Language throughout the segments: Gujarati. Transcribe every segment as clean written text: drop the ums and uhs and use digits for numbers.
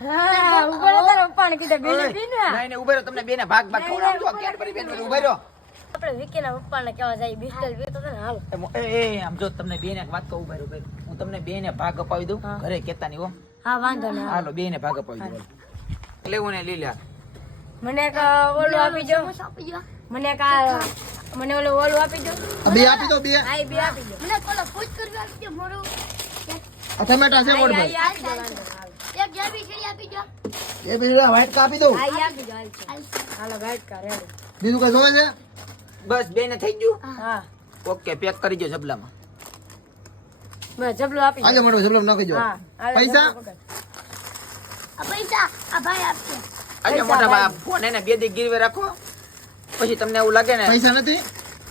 હા ઉભો રહો તારા પપ્પાને કીધા બીડી પી ને નહીં ઉભો રહો તમને બેને ભાગ ભાગ ખવડાવજો કેડબરી બેન ઉભો રહો આપણે વિકીના પપ્પાને કહેવા જાય બિસ્ટલ પીતો તો ને હાલ એ આમ જો તમને બેને એક વાત કહું ઉભો રહો હું તમને બેને ભાગ અપાવી દઉં ઘરે કેતા નહીં હો હા વાંધો નહીં હાલો બેને ભાગ અપાવી દઉં લેવું ને લીલા મને એક ઓલું આપી દો મને એક મને ઓલું આપી દો બે આપી દો બે હા બે આપી દો મને કોલો ફૂટ કરવા આપી દો મોરો ટમેટા છે મોટભાઈ આપી દો એક જાબી છેડી આપી દો એ બીજું વ્હાઈટ કા આપી દઉં હા આપી દો હાલો ગાઈડ કર રેડી બીજું કઈ જોવે છે બસ બેને થઈ ગયું હા ઓકે પેક કરી દો જબલામાં બસ જબલો આપી દો આજે મોટો જબલો નાખી દો હા પૈસા પૈસા આ ભાઈ આપશે આજે મોટા બા ફોન એને બે દી ગીરવે રાખો પછી તમને એવું લાગે ને પૈસા નથી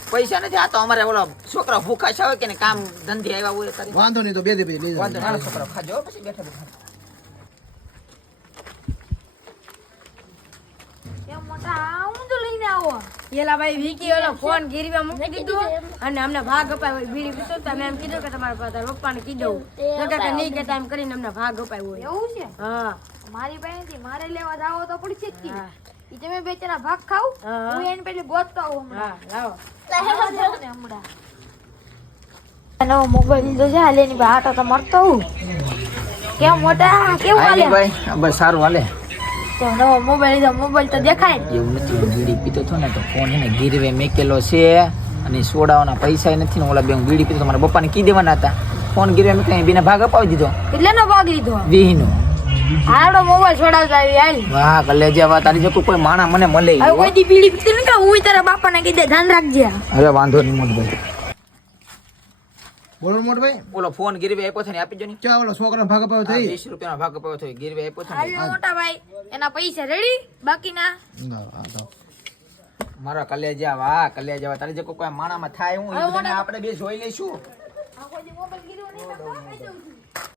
પૈસા નથી આ તો અમારે ઓલો છોકરા ભૂખા છે કે ને કામ ધંધે આવ્યા હોય કરી વાંધો નહીં તો બે દે બે લઈ વાંધો જાઓ નહીં છોકરા ખાજો પછી બેઠા બેઠા કેમ મોટા હું તો લઈને આવો એલા ભાઈ વિકી ઓલો ફોન ગીરવા મૂકી દીધો અને અમને ભાગ અપાયો બીડી પીતો તો મેં એમ કીધું કે તમારા પપ્પાને કીધું તો કે નહીં કે ટાઈમ કરીને અમને ભાગ અપાયો હોય એવું છે હા મારી પાસેથી મારે લેવા જાવો તો પડશે જ હા ઈ તમે બેચારા ભાગ ખાવ હા. હું એને પેલી ગોતતો આવું હા લાવો હમણાં નવો મોબાઈલ લીધો છે હાલે ની આટો તો મરતો હું કેમ મોટા કેવું હાલે ભાઈ બસ સારું હાલે તો નવો મોબાઈલ લીધો મોબાઈલ તો દેખાય ને એવું નથી બીડી પીતો હતો ને તો ફોન એને ગીરવે મેકેલો છે અને સોડાવાના પૈસા નથી ને ઓલા બે હું બીડી પીતો મારા પપ્પાને કી દેવાના હતા ફોન ગીરવે મેકેલો બેને ભાગ અપાવી દીધો કેટલાનો ભાગ લીધો વીહનો હાલો મોબાઈલ છોડાવતા આવી હાલ વાહ કલેજા વાહ તારી જો કોઈ માણા મને મળે હવે કોઈ દી બીડી પીતી ને કે હું તારા બાપાને કીધે ધ્યાન રાખજે અરે વાંધો નહીં મોટભાઈ બોલો મોટભાઈ ઓલો ફોન ગીરવે આપ્યો છે ને આપી જો ને ક્યાં ઓલો છોકરાનો ભાગ અપાયો થઈ 20 રૂપિયાનો ભાગ અપાયો છે ગીરવે આપ્યો છે ને હાલ મોટા ભાઈ એના પૈસા રેડી બાકીના ના આ તો મારા કલેજા વાહ કલેજા વાહ તારી જો કોઈ માણામાં થાય હું ઈ બધાને આપણે બે જોઈ લઈશું આ કોઈ દી મોબાઈલ કીધું નહીં તો કહી દઉં છું